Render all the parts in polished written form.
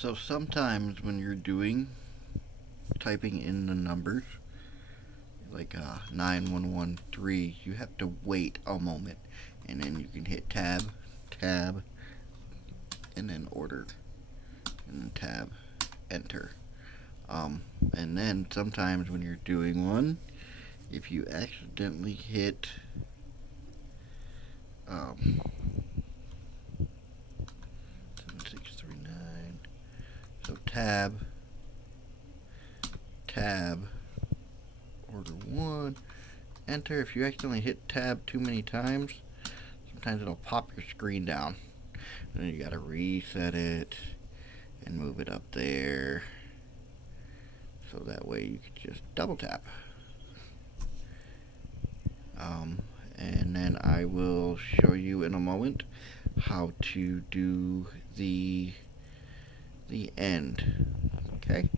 So sometimes when you're typing in the numbers, like 9113, you have to wait a moment, and then you can hit tab, and then order, and then tab, enter. And then sometimes when you're doing one, if you accidentally hit 7639, so tab, order one, enter. If you accidentally hit tab too many times, sometimes it'll pop your screen down. And then you gotta reset it and move it up there. So that way you can just double tap. And then I will show you in a moment how to do the end. Okay?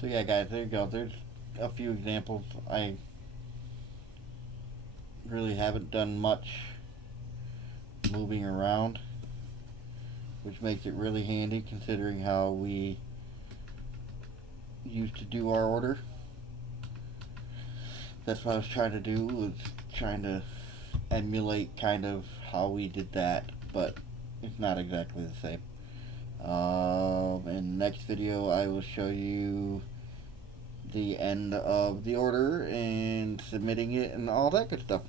So yeah, guys, there you go. There's a few examples. I really haven't done much moving around, which makes it really handy considering how we used to do our order. That's what I was trying to do, was trying to emulate kind of how we did that, but it's not exactly the same. In the next video, I will show you the end of the order and submitting it and all that good stuff.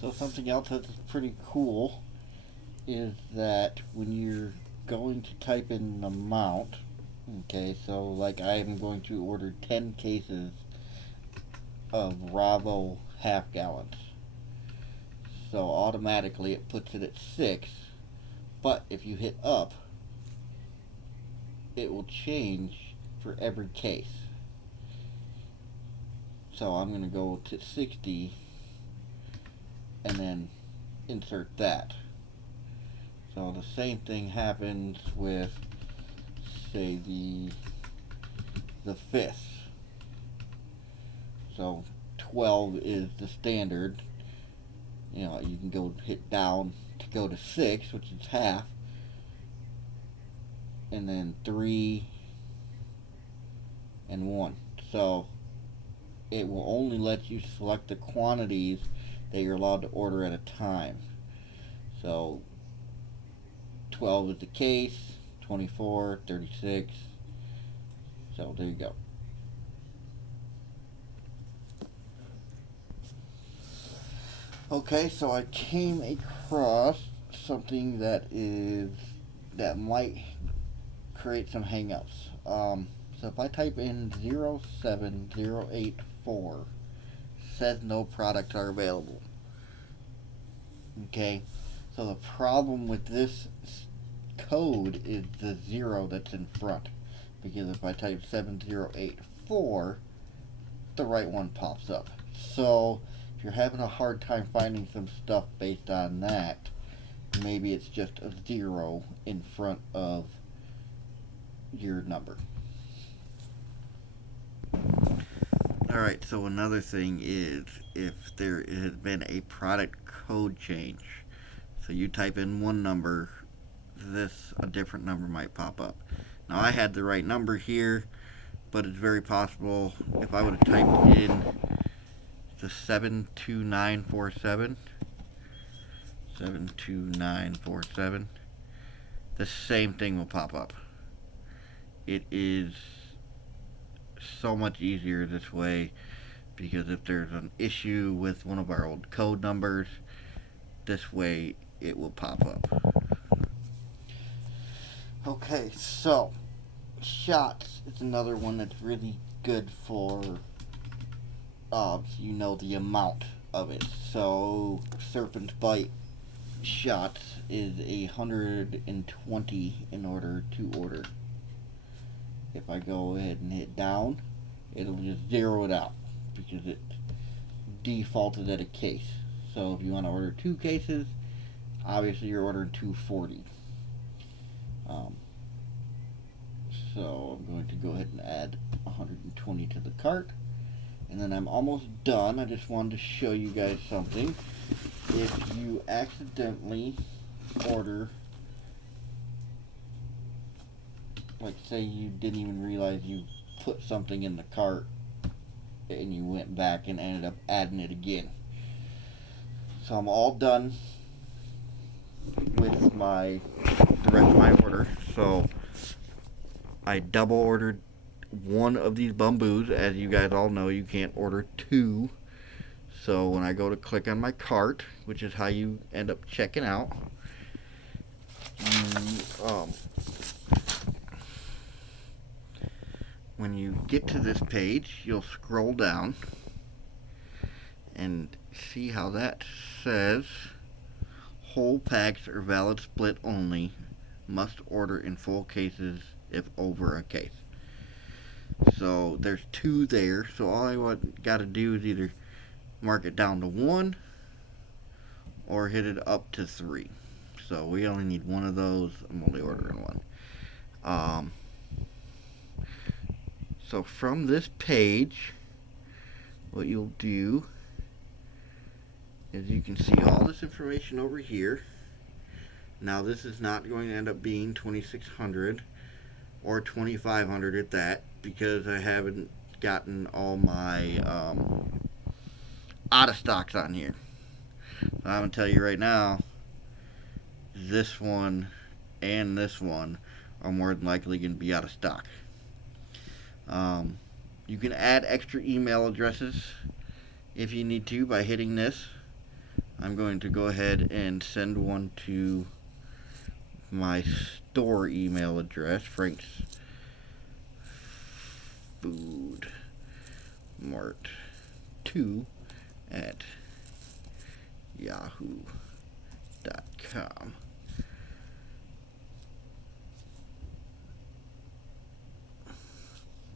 So something else that's pretty cool is that when you're going to type in an amount, okay, so like I am going to order 10 cases of Ravo half gallons. So automatically it puts it at 6, but if you hit up, it will change for every case. So I'm going to go to 60 and then insert that. So the same thing happens with, say, the fifths. So 12 is the standard. You know, you can go hit down to go to 6, which is half, and then 3 and 1. So it will only let you select the quantities that you're allowed to order at a time. So 12 is the case, 24, 36. So there you go. Okay, so I came across something that might create some hangups. So if I type in 07084, says no products are available. Okay, so the problem with this code is the 0 that's in front, because if I type 7084, the right one pops up. So if you're having a hard time finding some stuff based on that, maybe it's just a 0 in front of your number. Alright, so another thing is if there has been a product code change. So you type in one number, a different number might pop up. Now I had the right number here, but it's very possible if I would have typed in the 72947, the same thing will pop up. It is so much easier this way, because if there's an issue with one of our old code numbers, this way it will pop up. Okay, so shots is another one that's really good for you know the amount of it. So Serpent Bite shots is 120 in order to order. If I go ahead and hit down, it'll just zero it out because it defaulted at a case. So if you want to order 2 cases, obviously you're ordering 240. So I'm going to go ahead and add 120 to the cart, and then I'm almost done. I just wanted to show you guys something. If you accidentally order, like say you didn't even realize you put something in the cart and you went back and ended up adding it again. So I'm all done with the rest of my order. So I double ordered one of these bamboos. As you guys all know, you can't order 2. So when I go to click on my cart, which is how you end up checking out, when you get to this page, you'll scroll down and see how that says whole packs are valid split only, must order in full cases if over a case. So there's 2 there, so all I got to do is either mark it down to 1 or hit it up to 3. So we only need 1 of those. I'm only ordering 1. So from this page, what you'll do is you can see all this information over here. Now this is not going to end up being 2600 or 2500 at that, because I haven't gotten all my out of stocks on here. So I'm going to tell you right now, this one and this one are more than likely going to be out of stock. You can add extra email addresses if you need to by hitting this. I'm going to go ahead and send one to my store email address, Frank's Food Mart 2 at yahoo.com.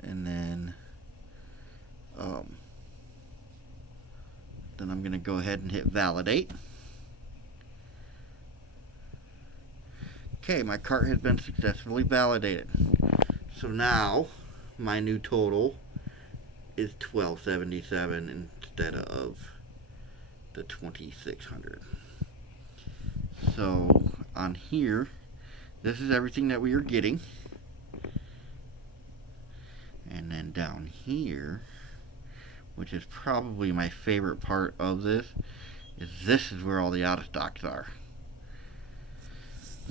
And then I'm going to go ahead and hit validate. Okay, my cart has been successfully validated. So now my new total is $12.77 instead of the $2,600. So on here, this is everything that we are getting. And then down here, which is probably my favorite part of this is where all the out of stocks are.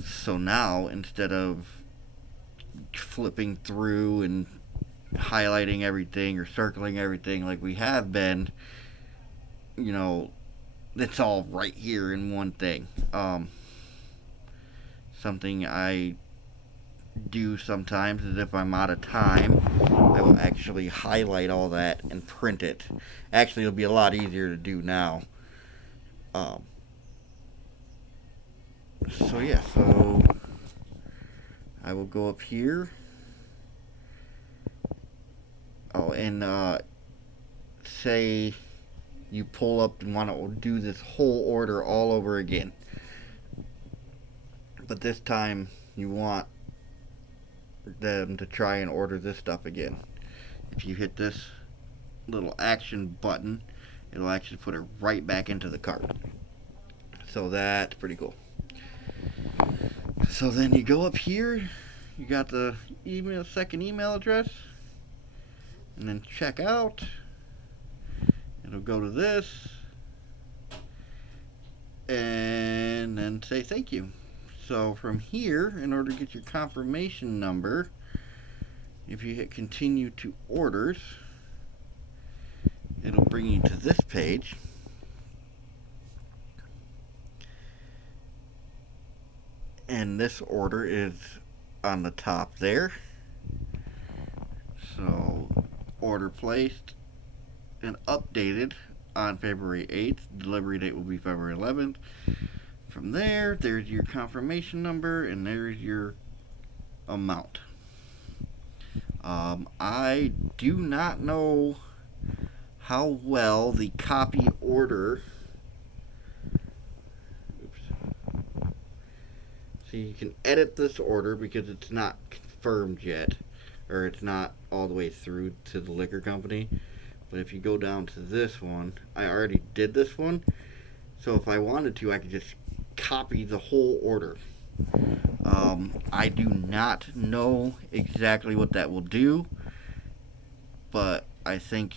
So now, instead of flipping through and highlighting everything or circling everything like we have been, you know, it's all right here in one thing. Something I do sometimes is if I'm out of time, I will actually highlight all that and print it. Actually, it'll be a lot easier to do now. Um, so yeah, so I will go up here. Oh, and say you pull up and want to do this whole order all over again. But this time you want them to try and order this stuff again. If you hit this little action button, it'll actually put it right back into the cart. So that's pretty cool. So then you go up here, you got the second email address, and then check out. It'll go to this, and then say thank you. So from here, in order to get your confirmation number, if you hit continue to orders, it'll bring you to this page. And this order is on the top there. So, order placed and updated on February 8th. Delivery date will be February 11th. From there, there's your confirmation number and there's your amount. I do not know how well the copy order. So you can edit this order because it's not confirmed yet, or it's not all the way through to the liquor company. But if you go down to this one, I already did this one. So if I wanted to, I could just copy the whole order. I do not know exactly what that will do, but I think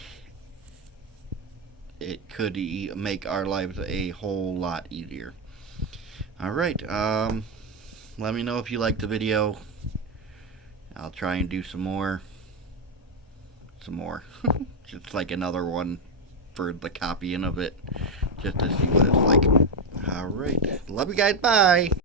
it could make our lives a whole lot easier. Alright, let me know if you liked the video. I'll try and do some more. Just like another one for the copying of it, just to see what it's like. Alright, love you guys, bye!